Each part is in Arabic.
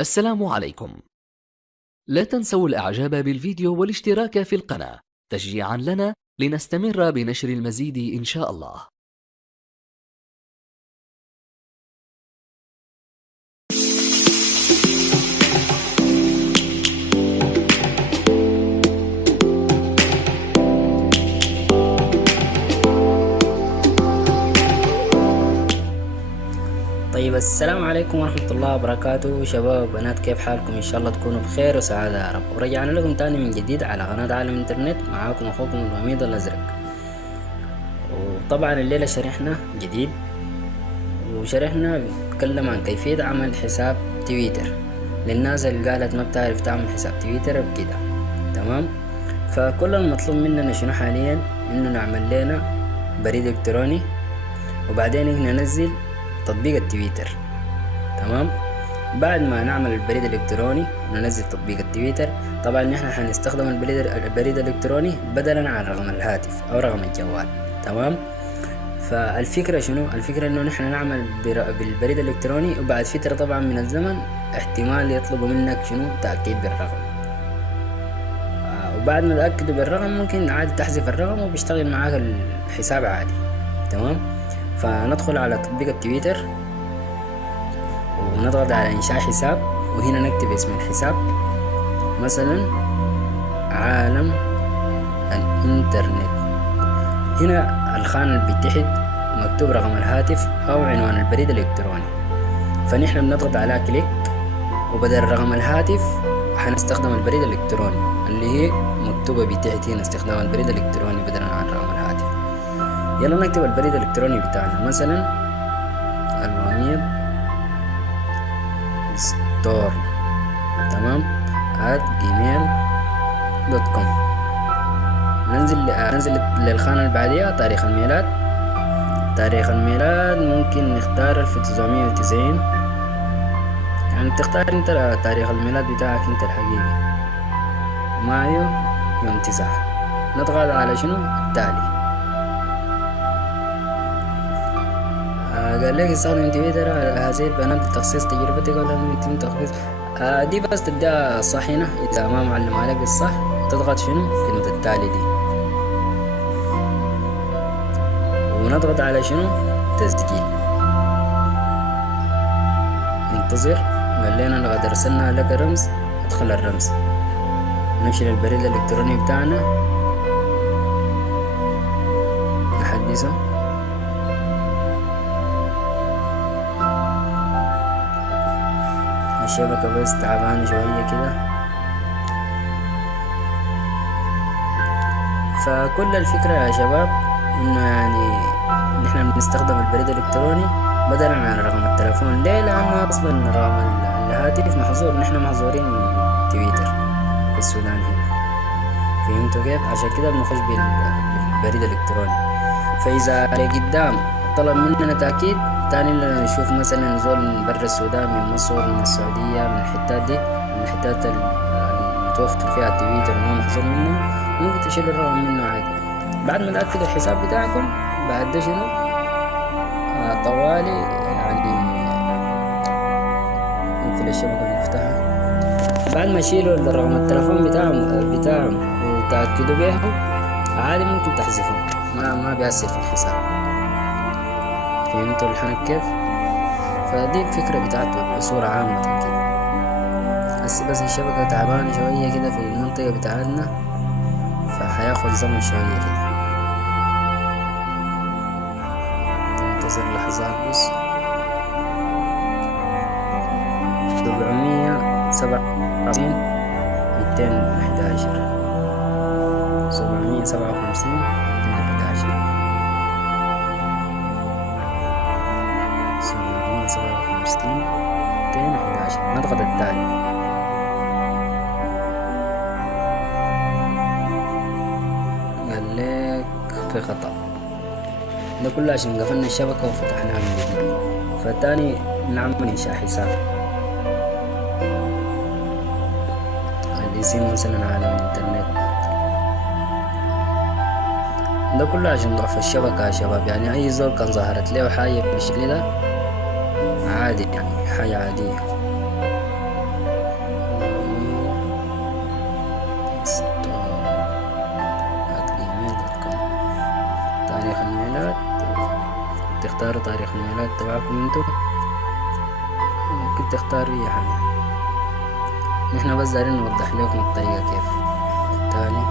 السلام عليكم. لا تنسوا الإعجاب بالفيديو والاشتراك في القناة تشجيعا لنا لنستمر بنشر المزيد إن شاء الله. طيب السلام عليكم ورحمة الله وبركاته شباب وبنات، كيف حالكم؟ إن شاء الله تكونوا بخير وسعادة يا رب. ورجعنا لكم تاني من جديد على قناة عالم إنترنت، معاكم أخوكم الوميض الأزرق. وطبعا الليلة شرحنا جديد، وشرحنا بنتكلم عن كيفية عمل حساب تويتر للناس اللي قالت ما بتعرف تعمل حساب تويتر بكده. تمام، فكل المطلوب مننا شنو حاليا؟ إنه نعمل لنا بريد إلكتروني، وبعدين ننزل تطبيق التويتر. تمام، بعد ما نعمل البريد الالكتروني وننزل تطبيق التويتر، طبعا نحن حنستخدم البريد الالكتروني بدلا عن رقم الهاتف او رقم الجوال. تمام، فالفكرة شنو؟ الفكرة انه نحن نعمل بالبريد الالكتروني، وبعد فترة طبعا من الزمن احتمال يطلبوا منك شنو؟ تأكيد بالرقم. وبعد ما تأكدوا بالرقم ممكن عادي تحذف الرقم وبيشتغل معاك الحساب عادي. تمام، فندخل على تطبيق التويتر ونضغط على إنشاء حساب، وهنا نكتب اسم الحساب مثلا عالم الإنترنت. هنا الخانة اللي بتحت مكتوب رقم الهاتف أو عنوان البريد الإلكتروني، فنحن بنضغط على كليك، وبدل رقم الهاتف حنستخدم البريد الإلكتروني اللي هي مكتوبة بتحت هنا، استخدام البريد الإلكتروني بدلا عن رقم الهاتف. يلا نكتب البريد الإلكتروني بتاعنا مثلا الوميض ستور، تمام، @gmail.com. ننزل للخانة اللي بعديها تاريخ الميلاد. تاريخ الميلاد ممكن نختار 1990، يعني بتختار انت تاريخ الميلاد بتاعك انت الحقيقي، مايو يوم 9. نضغط على شنو؟ التالي. قال لك استخدم تويتر على هذه البيانات لتخصيص تجربتك ولا يتم تخصيص. دي بس تبدأ صح هنا، إذا ما معلم عليك الصح تضغط شنو؟ كلمة التالي دي، ونضغط على شنو؟ تسجيل. انتظر. قال لنا لقد أرسلنا لك رمز، ادخل الرمز. نمشي للبريد الإلكتروني بتاعنا نحدثه. الشبكة بس تعبانة شوية كده. فكل الفكرة يا شباب انه يعني نحن بنستخدم البريد الالكتروني بدلا عن رقم التلفون. ليه؟ لانه اصلا رقم الهاتف محظور، نحن محظورين من تويتر في السودان هنا. فهمتوا كيف؟ عشان كده بنخش بالبريد الالكتروني. فاذا لقدام طلب مننا تأكيد تاني نشوف مثلا زول من برا السودان، من مصر، من السعودية، من الحتات دي، من الحتات المتوفر فيها التويتر وما محظور منه، ممكن تشيل الرقم منه عادي. بعد ما تأكدوا الحساب بتاعكم، بعد ده شنو؟ طوالي يعني نقفل الشبكة ونفتحها. بعد ما يشيلوا الرقم التلفون بتاعهم وتأكدوا بيه عادي ممكن تحذفهم، ما بيأثر في الحساب. فهمتوا الحنك كيف؟ فدي الفكرة بتاعته بصورة عامة كده. بس الشبكة تعبانة شوية كده في المنطقة بتاعتنا، فحياخد زمن شوية كده. ننتظر لحظات بس. 757 211 757 211 757 211. نضغط التالي. قال لك في خطأ. ده كله عشان قفلنا الشبكة وفتحناها من جديد. فتاني نعمل إنشاء حساب، الاسم مثلا عالم الإنترنت. ده كله عشان ضعف الشبكة يا شباب. يعني أي زول كان ظهرت له حاجة بالشكل ده عادي، يعني حاجة عادية. تختاروا تاريخ الميلاد تبعكم انتو، ممكن تختاروا اي حاجة. نحن بس دايرين نوضح لكم الطريقة كيف. التالي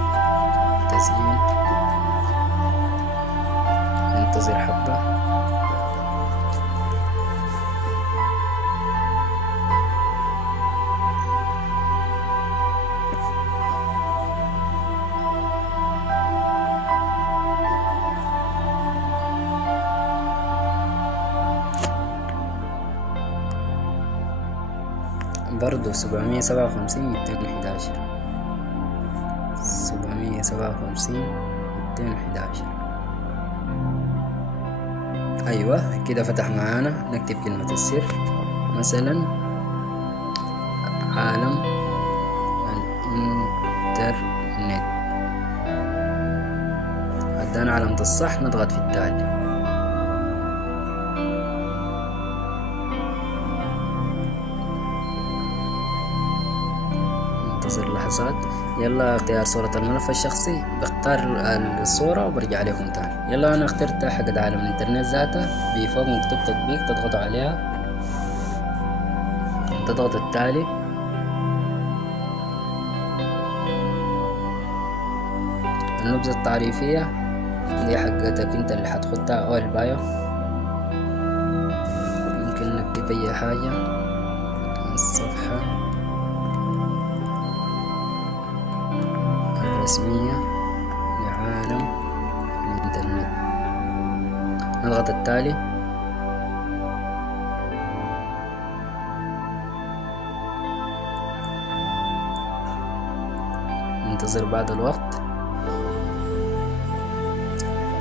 تسجيل، ننتظر حبة. برضو 757 211، 757 211. أيوة كده فتح معانا. نكتب كلمة السر مثلا عالم الإنترنت، ادانا علامة الصح، نضغط في التالي. ننتظر لحظات. يلا اختيار صورة الملف الشخصي، بختار الصورة وبرجع لكم تاني. يلا انا اخترت حق عالم الانترنت ذاته، بفوق مكتوب تطبيق تضغطوا عليها، تضغط التالي. النبذة التعريفية دي حقتك انت اللي حتحطها، او البايو. ممكن نكتب اي حاجة. الصفحة الرسمية لعالم الإنترنت، نضغط التالي. ننتظر بعد الوقت.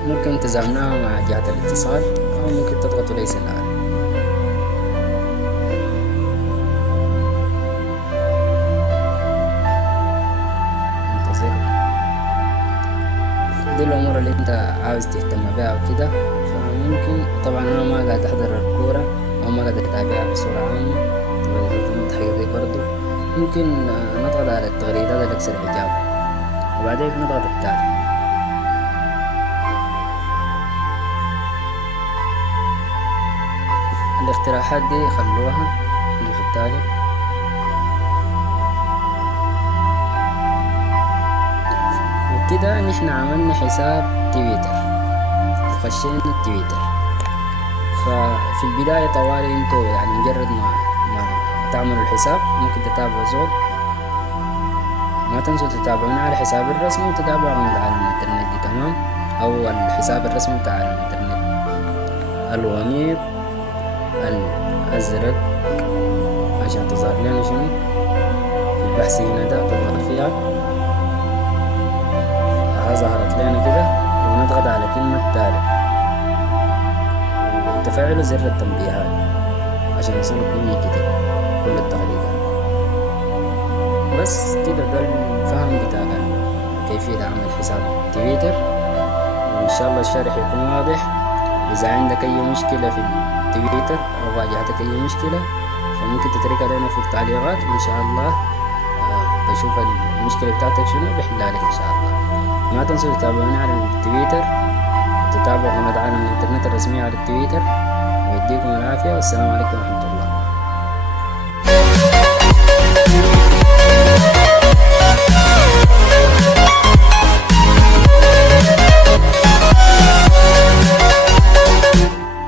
ممكن تزامنها مع جهة الاتصال، أو ممكن تضغطوا ليس الآن. دي الأمور اللي أنت عاوز تهتم بها وكده. فممكن طبعا أنا ما قاعد أحضر الكورة أو ما قاعد أتابعها بصورة عامة، تبقى دي برضو. ممكن نضغط على التغريدات الأكثر إعجابا، وبعدين نضغط التالي. الاقتراحات دي خلوها اللي في التالي. وكده نحن عملنا حساب تويتر وخشينا التويتر. ففي البداية طوالي انتو يعني مجرد ما تعملوا الحساب ممكن تتابعوا زول. ما تنسوا تتابعونا على حساب الرسمي وتتابعوا قناة عالم الانترنت دي، تمام؟ او الحساب الرسمي بتاع عالم الانترنت. الوميض الازرق عشان تظهر لنا شنو في البحث هنا، ده تضغط فيها ظهرت لنا كده، ونضغط على كلمة تابع وتفعلوا زر التنبيهات عشان يصلك مني جديد كل التغريدات. بس كده ده الفهم بتاع كيفية عمل حساب تويتر، وإن شاء الله الشرح يكون واضح. إذا عندك أي مشكلة في التويتر أو واجهتك أي مشكلة فممكن تتركها لنا في التعليقات، وإن شاء الله بشوف المشكلة بتاعتك شنو بحلها لك إن شاء الله. ما تنسوا تتابعونا على التويتر وتتابعوا قناة عالم الإنترنت الرسمية على التويتر، ويديكم العافية والسلام عليكم ورحمة الله.